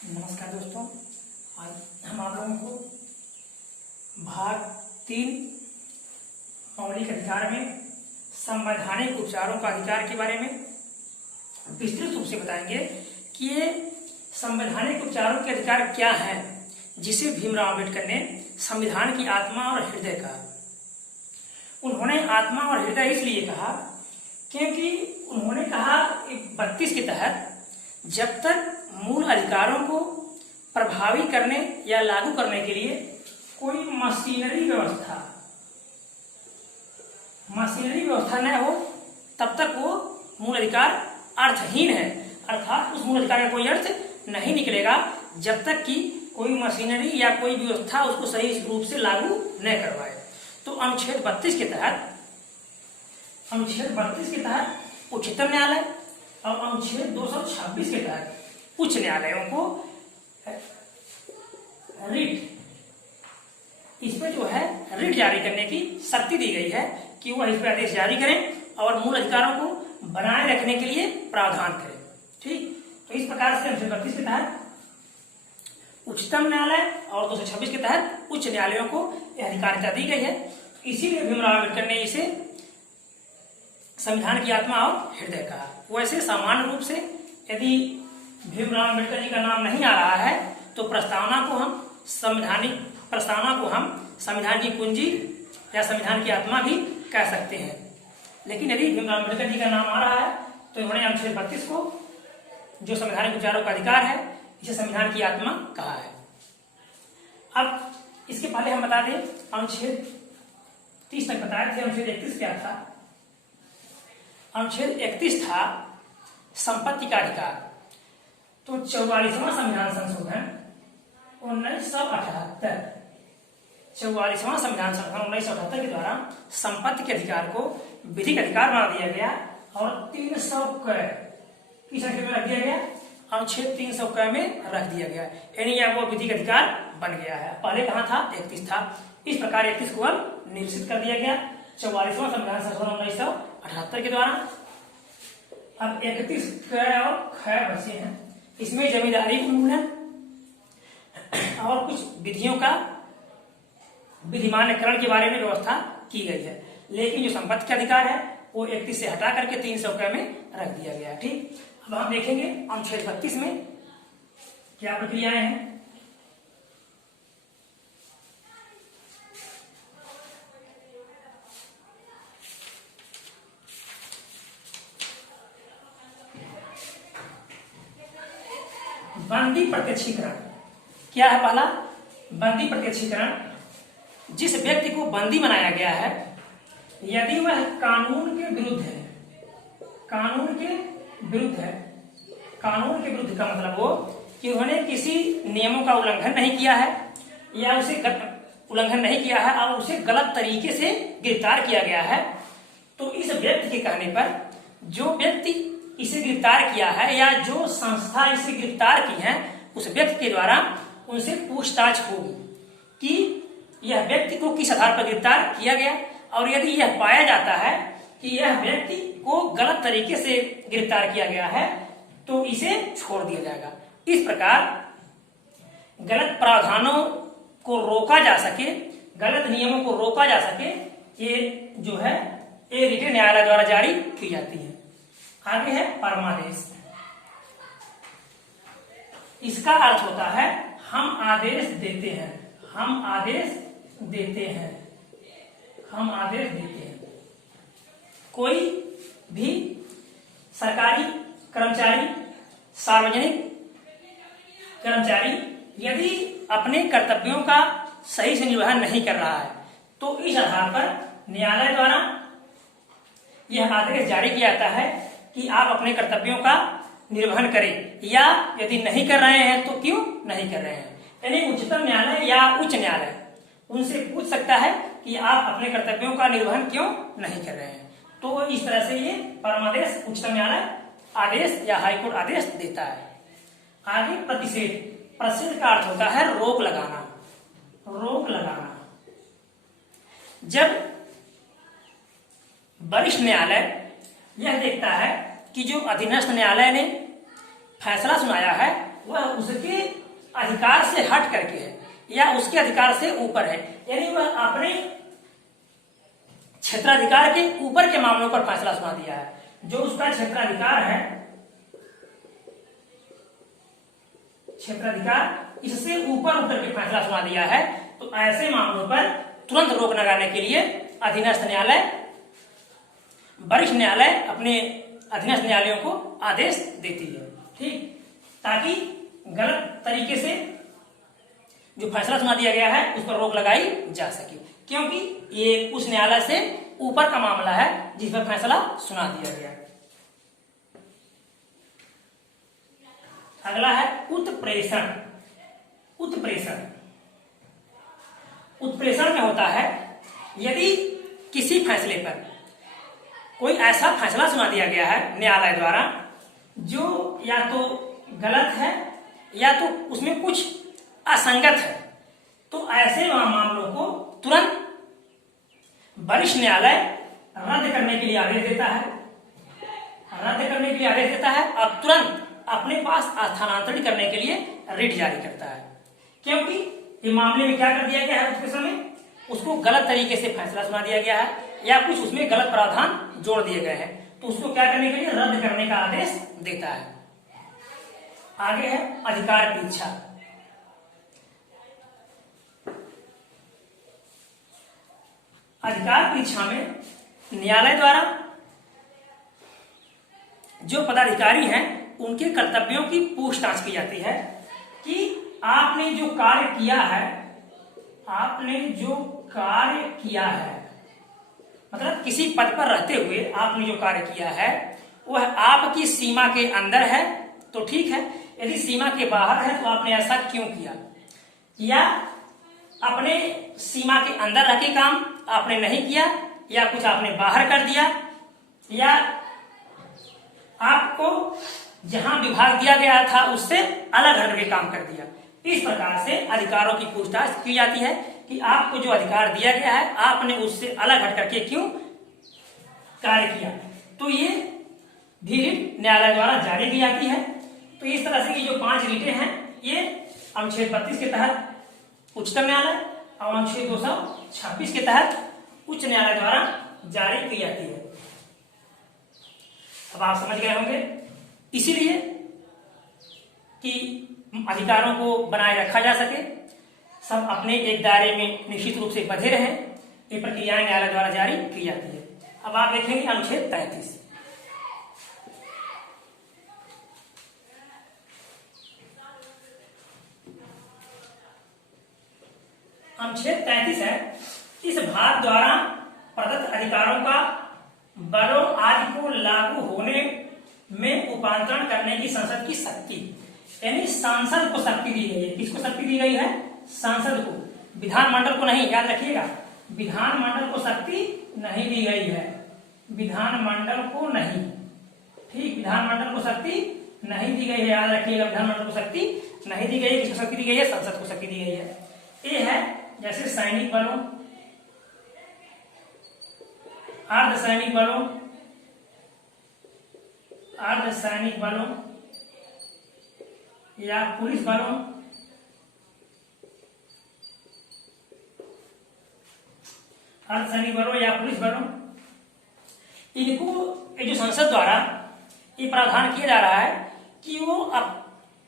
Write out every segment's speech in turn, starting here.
नमस्कार दोस्तों, आज हम आप लोगों को भाग 3 मौलिक अधिकार में संवैधानिक उपचारों का अधिकार के बारे में विस्तृत रूप से बताएंगे कि ये संवैधानिक उपचारों के अधिकार क्या हैं, जिसे भीमराव अम्बेडकर ने संविधान की आत्मा और हृदय कहा। उन्होंने आत्मा और हृदय इसलिए कहा क्योंकि उन्होंने कहा 32 के तहत जब तक मूल अधिकारों को प्रभावी करने या लागू करने के लिए कोई मशीनरी व्यवस्था न हो, तब तक वो मूल अधिकार अर्थहीन है। अर्थात उस मूल अधिकार का कोई अर्थ नहीं निकलेगा जब तक कि कोई मशीनरी या कोई व्यवस्था उसको सही रूप से लागू न करवाए। तो अनुच्छेद 32 के तहत उच्चतम न्यायालय और अनुच्छेद 226 के तहत उच्च न्यायालयों को इसमें जो है रिट जारी करने की शक्ति दी गई है कि वह इस पर आदेश जारी करें और मूल अधिकारों को बनाए रखने के लिए प्रावधान करें। ठीक, तो इस प्रकार से अनुच्छेद 32 के तहत उच्चतम न्यायालय और 226 के तहत उच्च न्यायालयों को यह अधिकारिता दी गई है। इसीलिए भीमराव अम्बेडकर ने इसे संविधान की आत्मा और हृदय कहा। वैसे सामान्य रूप से यदि भीमराव अम्बेडकर जी का नाम नहीं आ रहा है तो प्रस्तावना को हम संविधान की कुंजी या संविधान की आत्मा भी कह सकते हैं। लेकिन यदि भीमराव अम्बेडकर जी का नाम आ रहा है तो उन्होंने अनुच्छेद 32 को, जो संवैधानिक उपचारों का अधिकार है, इसे संविधान की आत्मा कहा है। अब इसके पहले हम बता दें, अनुच्छेद 30 तक बताए थे। अनुच्छेद 31 क्या था? अनुच्छेद 31 था संपत्ति का अधिकार। तो 44वां संविधान संशोधन 1978 के द्वारा संपत्ति के अधिकार को विधिक अधिकार बना दिया गया और 300 किस अनुच्छेद में रख दिया गया? अनुच्छेद 300 में रख दिया गया, यानी यह वो विधिक अधिकार बन गया है। पहले कहाँ था? 31 था। इस प्रकार 31 को अब निश्चित कर दिया गया 44वां संविधान संशोधन 1978 के द्वारा। अब 31 और ख बचे हैं। इसमें जमींदारी उन्मूलन और कुछ विधियों का विधिमान्यकरण के बारे में व्यवस्था की गई है। लेकिन जो संपत्ति का अधिकार है वो 31 से हटा करके 300 में रख दिया गया। ठीक, अब हम देखेंगे अनुच्छेद 32 में क्या प्रक्रियाएं हैं। बंदी प्रत्यक्षीकरण क्या है? पहला, बंदी प्रत्यक्षीकरण, जिस व्यक्ति को बंदी बनाया गया है यदि वह कानून के विरुद्ध का मतलब वो कि उन्होंने किसी नियमों का उल्लंघन नहीं किया है या उसे उल्लंघन नहीं किया है और उसे गलत तरीके से गिरफ्तार किया गया है, तो इस व्यक्ति के कहने पर जो व्यक्ति इसे गिरफ्तार किया है या जो संस्था इसे गिरफ्तार की है, उस व्यक्ति के द्वारा उनसे पूछताछ होगी कि यह व्यक्ति को किस आधार पर गिरफ्तार किया गया, और यदि यह पाया जाता है कि यह व्यक्ति को गलत तरीके से गिरफ्तार किया गया है तो इसे छोड़ दिया जाएगा। इस प्रकार गलत प्रावधानों को रोका जा सके, गलत नियमों को रोका जा सके, ये जो है ये रिट न्यायालय द्वारा जारी की जाती है। आगे है परमादेश। इसका अर्थ होता है हम आदेश देते हैं। कोई भी सरकारी कर्मचारी, सार्वजनिक कर्मचारी यदि अपने कर्तव्यों का सही से निर्वहन नहीं कर रहा है तो इस आधार पर न्यायालय द्वारा यह आदेश जारी किया जाता है कि आप अपने कर्तव्यों का निर्वहन करें, या यदि नहीं कर रहे हैं तो क्यों नहीं कर रहे हैं। यानी उच्चतम न्यायालय या उच्च न्यायालय उनसे पूछ सकता है कि आप अपने कर्तव्यों का निर्वहन क्यों नहीं कर रहे हैं। तो इस तरह से ये परमादेश उच्चतम न्यायालय आदेश या हाईकोर्ट आदेश देता है। आगे प्रतिषेध। प्रतिषेध का अर्थ होता है रोक लगाना। जब वरिष्ठ न्यायालय यह देखता है कि जो अधीनस्थ न्यायालय ने फैसला सुनाया है वह उसके अधिकार से हट करके है या उसके अधिकार से ऊपर है, यानी वह अपने क्षेत्राधिकार के ऊपर के मामलों पर फैसला सुना दिया है। जो उसका क्षेत्राधिकार है, क्षेत्राधिकार इससे ऊपर उतर के फैसला सुना दिया है, तो ऐसे मामलों पर तुरंत रोक लगाने के लिए अधीनस्थ न्यायालय, वरिष्ठ न्यायालय अपने अधीनस्थ न्यायालयों को आदेश देती है, ठीक, ताकि गलत तरीके से जो फैसला सुना दिया गया है उस पर रोक लगाई जा सके, क्योंकि ये उस न्यायालय से ऊपर का मामला है जिस पर फैसला सुना दिया गया। अगला है उत्प्रेषण। उत्प्रेषण उत्प्रेषण में होता है यदि किसी फैसले पर कोई ऐसा फैसला सुना दिया गया है न्यायालय द्वारा जो या तो गलत है या तो उसमें कुछ असंगत है, तो ऐसे मामलों को तुरंत वरिष्ठ न्यायालय रद्द करने के लिए आदेश देता है, रद्द करने के लिए आदेश देता है और तुरंत अपने पास स्थानांतरित करने के लिए रिट जारी करता है, क्योंकि ये मामले में क्या कर दिया गया है, उसके समय उसको गलत तरीके से फैसला सुना दिया गया है या कुछ उसमें गलत प्रावधान जोड़ दिए गए हैं, तो उसको क्या करने के लिए रद्द करने का आदेश देता है। आगे है अधिकार की इच्छा। अधिकार की इच्छा में न्यायालय द्वारा जो पदाधिकारी हैं उनके कर्तव्यों की पूछताछ की जाती है कि आपने जो कार्य किया है, आपने जो कार्य किया है, मतलब किसी पद पर रहते हुए आपने जो कार्य किया है वह आपकी सीमा के अंदर है तो ठीक है, यदि सीमा के बाहर है तो आपने ऐसा क्यों किया, या अपने सीमा के अंदर रह के काम आपने नहीं किया या कुछ आपने बाहर कर दिया, या आपको जहां विभाग दिया गया था उससे अलग हट के काम कर दिया। इस प्रकार से अधिकारों की पूछताछ की जाती है कि आपको जो अधिकार दिया गया है आपने उससे अलग हट करके क्यों कार्य किया। तो ये भी रिट न्यायालय द्वारा जारी की जाती है। तो इस तरह से ये जो 5 रिटें हैं ये अनुच्छेद 32 के तहत उच्चतम न्यायालय और अनुच्छेद 226 के तहत उच्च न्यायालय द्वारा जारी की जाती है। अब आप समझ गए होंगे, इसीलिए कि अधिकारों को बनाए रखा जा सके, सब अपने एक दायरे में निश्चित रूप से बंधे रहें, ये प्रक्रियाएं न्यायालय द्वारा जारी की जाती है। अब आप देखेंगे अनुच्छेद 33। अनुच्छेद 33 है, इस भाग द्वारा प्रदत्त अधिकारों का बलों आदि को लागू होने में उपांतरण करने की संसद की शक्ति, यानी सांसद को शक्ति दी गई है। किसको शक्ति दी गई है? सांसद को, विधानमंडल को नहीं, याद रखिएगा, विधानमंडल को शक्ति नहीं दी गई है, विधानमंडल को नहीं, ठीक, विधानमंडल को शक्ति नहीं दी गई है, याद रखिएगा, विधानमंडल को शक्ति नहीं दी गई है। किसको शक्ति दी गई है? संसद को शक्ति दी गई है। ये है जैसे सैनिक बलों, अर्धसैनिक बलों, अर्धसैनिक बलों या पुलिस बलों, अर्धसैनिक बलों या पुलिस बलों, इनको ये जो संसद द्वारा ये प्रावधान किया जा रहा है कि वो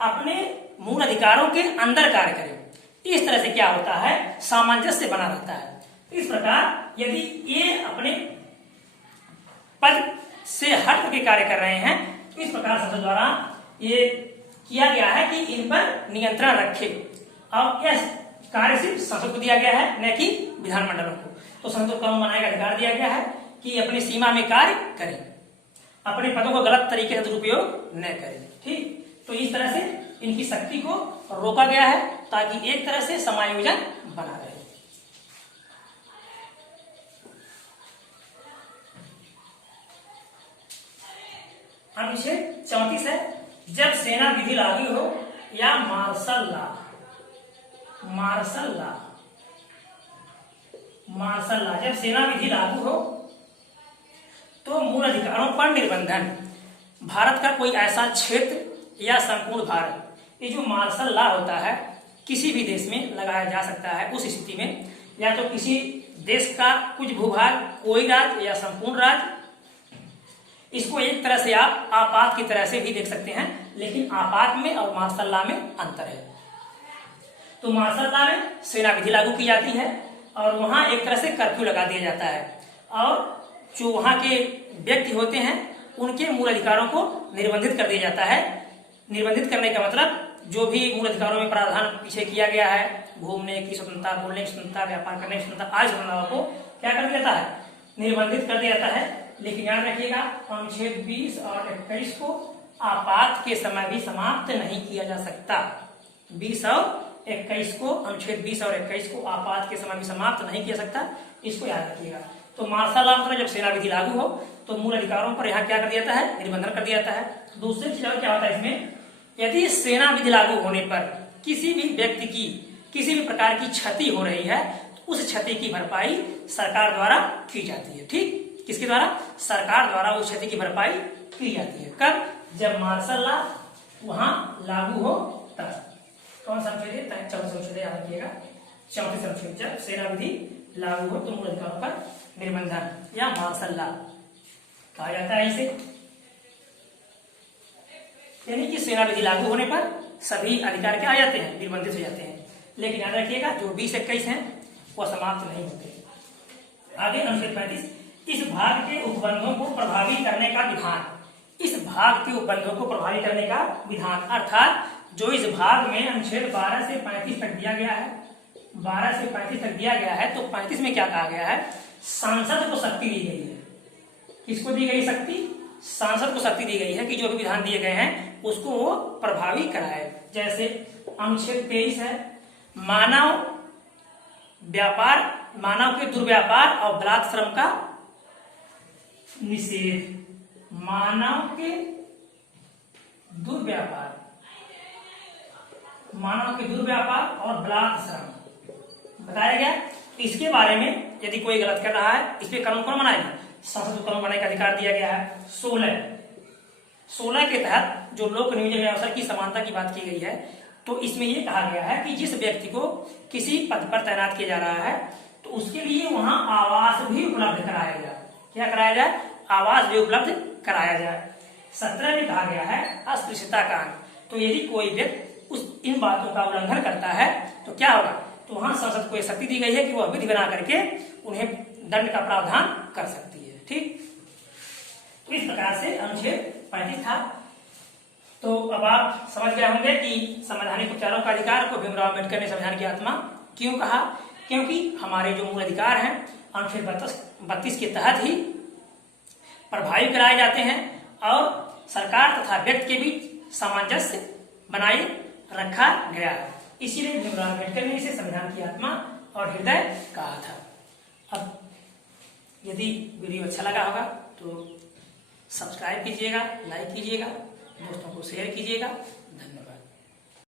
अपने मूल अधिकारों के अंदर कार्य करें। इस तरह से क्या होता है? सामंजस्य बना रहता है। इस प्रकार यदि ये अपने पद से हट के कार्य कर रहे हैं तो इस प्रकार संसद द्वारा ये किया गया है कि इन पर नियंत्रण रखे, और यह कार्य सिर्फ संसद को दिया गया है, न कि विधानमंडलों को। तो संसद को कानून बनाने का अधिकार दिया गया है कि अपनी सीमा में कार्य करें, अपने पदों को गलत तरीके से दुरुपयोग न करें, ठीक। तो इस तरह से इनकी शक्ति को रोका गया है ताकि एक तरह से समायोजन बना रहे। अनुच्छेद 34 है, जब सेना विधि लागू हो या martial law, martial law, martial law, जब सेना विधि लागू हो तो मूल अधिकारों पर निर्बंधन। भारत का कोई ऐसा क्षेत्र या संपूर्ण भारत ये जो मार्शल लॉ होता है किसी भी देश में लगाया जा सकता है उस स्थिति में, या तो किसी देश का कुछ भूभाग, कोई राज्य या संपूर्ण राज्य। इसको एक तरह से आप आपात की तरह से भी देख सकते हैं, लेकिन आपात में और मार्शल लॉ में अंतर है। तो मार्शल लॉ में सेना विधि लागू की जाती है और वहां एक तरह से कर्फ्यू लगा दिया जाता है, और जो वहां के व्यक्ति होते हैं उनके मूल अधिकारों को निर्बंधित कर दिया जाता है। निर्बंधित करने का मतलब जो भी मूल अधिकारों में प्रावधान पीछे किया गया है, घूमने की स्वतंत्रता, बोलने की स्वतंत्रता, व्यापार करने की स्वतंत्रता, आदि स्वतंत्रताओं को क्या कर दिया जाता है, निर्बंधित कर दिया जाता है। लेकिन याद रखिएगा अनुच्छेद 20 और 21 को आपात के समय भी समाप्त नहीं किया जा सकता। 20 और 21 को, अनुच्छेद 20 और 21 को आपात के समय भी समाप्त नहीं किया सकता, इसको याद रखिएगा। तो मार्शल लॉ मतलब जब सेना विधि लागू हो तो मूल अधिकारों पर यहाँ क्या कर दिया जाता है, निर्बंधन कर दिया जाता है। दूसरी चीज और क्या होता है इसमें, यदि सेना विधि लागू होने पर किसी भी व्यक्ति की किसी भी प्रकार की क्षति हो रही है तो उस क्षति की भरपाई सरकार द्वारा की जाती है। ठीक, किसके द्वारा, सरकार द्वारा उस क्षति की भरपाई की जाती है। कब, जब मार्शल लॉ वहां लागू हो तब। कौन सा अनुच्छेद है, चौथा अनुच्छेद याद रखिएगा, चौथे अनुच्छेद, जब सेना विधि लागू हो तो मूल अधिकारों पर निर्बंधन या मार्शल लॉ कहा जाता है इसे। यानी कि सेना विधि लागू होने पर सभी अधिकार क्या आ जाते हैं, निर्बंधित हो जाते हैं। लेकिन याद रखिएगा जो 20-21 हैं वो समाप्त नहीं होते। आगे अनुच्छेद 35, इस भाग के उपबंधों को प्रभावी करने का विधान। इस भाग के उपबंधों को प्रभावी करने का विधान अर्थात जो इस भाग में अनुच्छेद 12 से 35 तक दिया गया है, 12 से 35 तक दिया गया है, तो 35 में क्या कहा गया है, सांसद को शक्ति दी गई है। किसको दी गई शक्ति, सांसद को शक्ति दी गई है कि जो भी विधान दिए गए हैं उसको वो प्रभावी कराए। जैसे अनुच्छेद 23 है, मानव व्यापार, मानव के दुर्व्यापार और बलात् श्रम का निषेध। मानव के दुर्व्यापार, मानव के दुर्व्यापार और बलात् श्रम बताया गया। इसके बारे में यदि कोई गलत कर रहा है, इस पे कानून कौन बनाएगा, संसद को कानून बनाने का अधिकार दिया गया है। 16 के तहत जो लोक नियोजन अवसर की समानता की बात की गई है, तो इसमें यह कहा गया है कि जिस व्यक्ति को किसी पद पर तैनात किया जा रहा है तो उसके लिए वहां आवास भी उपलब्ध कराया जाए। क्या कराया जाए, आवास भी उपलब्ध कराया जाए। 17 में कहा गया है अस्पृश्यता कांड। तो यदि कोई व्यक्ति उस इन बातों का उल्लंघन करता है तो क्या होगा, तो वहां संसद को यह शक्ति दी गई है कि वह विधि बना करके उन्हें दंड का प्रावधान कर सकती है। ठीक, तो इस प्रकार से अनुच्छेद 35 था। तो अब आप समझ गए होंगे कि संवैधानिक उपचारों का अधिकार को भीमराव अम्बेडकर ने संविधान की आत्मा क्यों कहा। क्योंकि हमारे जो मूल अधिकार हैं अनुच्छेद 32 के तहत ही प्रभावी कराए जाते हैं और सरकार तथा व्यक्ति के बीच सामंजस्य बनाए रखा गया है। इसीलिए भीमराव अम्बेडकर ने इसे संविधान की आत्मा और हृदय कहा था। अब यदि वीडियो अच्छा लगा होगा तो सब्सक्राइब कीजिएगा, लाइक कीजिएगा, दोस्तों को शेयर कीजिएगा। धन्यवाद।